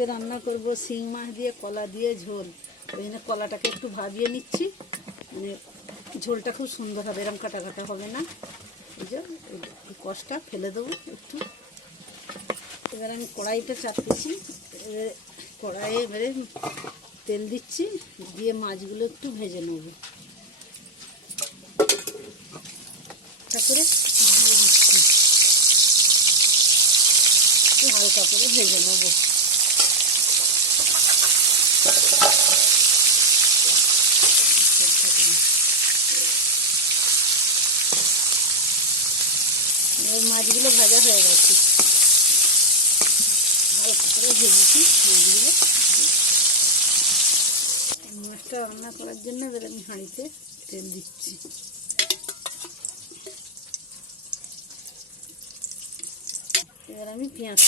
রান্না করব শিং মাছ দিয়ে কলা দিয়ে ঝোল। ওই জন্য কলাটাকে একটু ভাবিয়ে নিচ্ছি, মানে ঝোলটা খুব সুন্দর হবে, এরকম কাটা কাটা হবে না। এই যে এই কষটা ফেলে দেবো একটু। এবার আমি কড়াইটা চাপতেছি, কড়াইয়ে এবারে তেল দিচ্ছি, দিয়ে মাছগুলো একটু ভেজে নেব। করে দিয়ে দিচ্ছি, একটু হালকা করে ভেজে নেবো। মাছগুলো ভাজা হয়ে গেছে, হালকা করে ভেজেছি মাছগুলো। মাছটা রান্না করার জন্য এবার আমি হাঁড়িতে তেল দিচ্ছি। এবার আমি পেঁয়াজ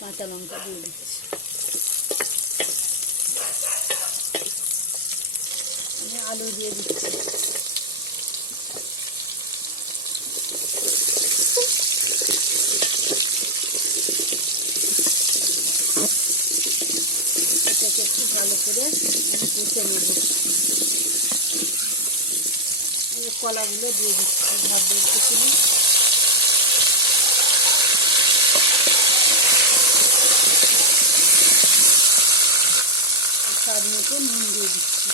কাঁচা লঙ্কা দিয়ে দিচ্ছি। আমি আলু দিয়ে দিচ্ছি। এটাকে একটু ভালো করে আমি কষে নেব। কলাগুলো দিয়ে দিচ্ছি, ভাত দিচ্ছি। স্বাদ মতো নুন দিয়ে দিচ্ছি।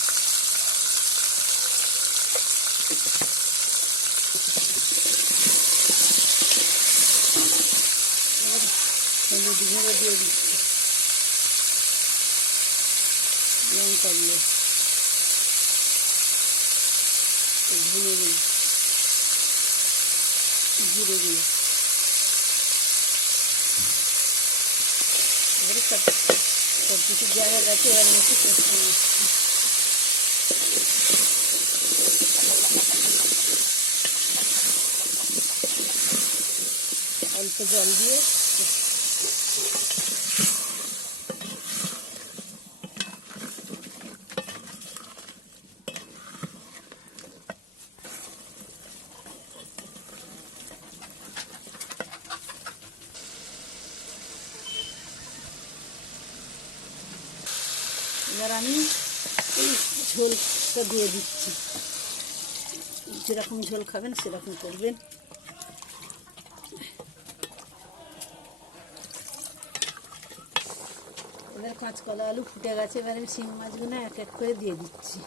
হলুদ গুঁড়ো দিয়ে দিচ্ছি, লঙ্কা গুঁড়ো, ধনে গুঁড়ো, জিরে গুঁড়ো। এবারে সব কিছু জায়গা গেছে, এবার আমি একটু কষতে নিচ্ছি। অল্প জল দিয়ে এবার আমি এই ঝোলটা দিয়ে দিচ্ছি। যেরকম ঝোল খাবেন সেরকম করবেন। এবার কাঁচকলা আলু ফুটে গেছে, এবার আমি শিং মাছগুলো এক এক করে দিয়ে দিচ্ছি।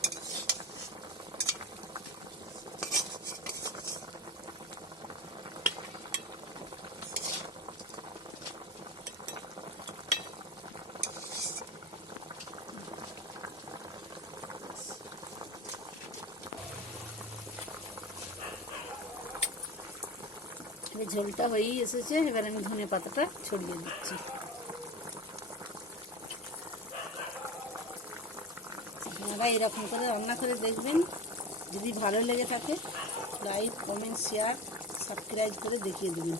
ঝোলটা হয়েই এসেছে, এবার আমি ধনে পাতাটা ছড়িয়ে দিচ্ছি। আপনারা এরকম করে রান্না করে দেখবেন, যদি ভালো লেগে থাকে লাইক, কমেন্ট, শেয়ার, সাবস্ক্রাইব করে দেখিয়ে দেবেন।